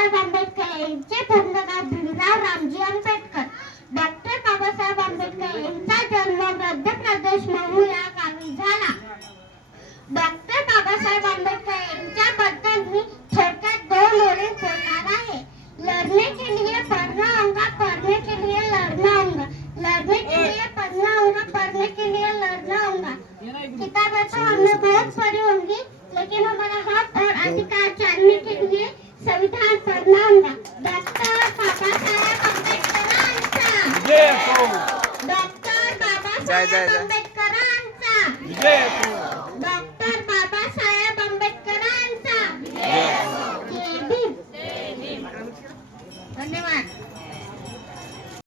बाबासाहेब आंबेडकर यांचे पूर्ण नाव भीमराव रामजी आंबेडकर. डॉक्टर बाबासाहेब आंबेडकर यांचा जन्म मध्य प्रदेश महू या गावी झाला. डॉक्टर बाबासाहेब आंबेडकर यांच्याबद्दल मी थोडक्यात 2 ओळी बोलणार आहे. लढने के लिए पढ़ना होगा, पढ़ने के लिए लड़ना होगा, लड़ने के लिए पढ़ना होगा, पढ़ने के लिए लड़ना होगा. किताबें तो हमें बहुत पढ़ी होंगी, लेकिन हमारा हक और अधिकार जानने के लिए संविधान पढ़ना होगा. डॉक्टर बाबासाहेब आंबेडकरांचा डॉक्टर बाबासाहेब आंबेडकरांचा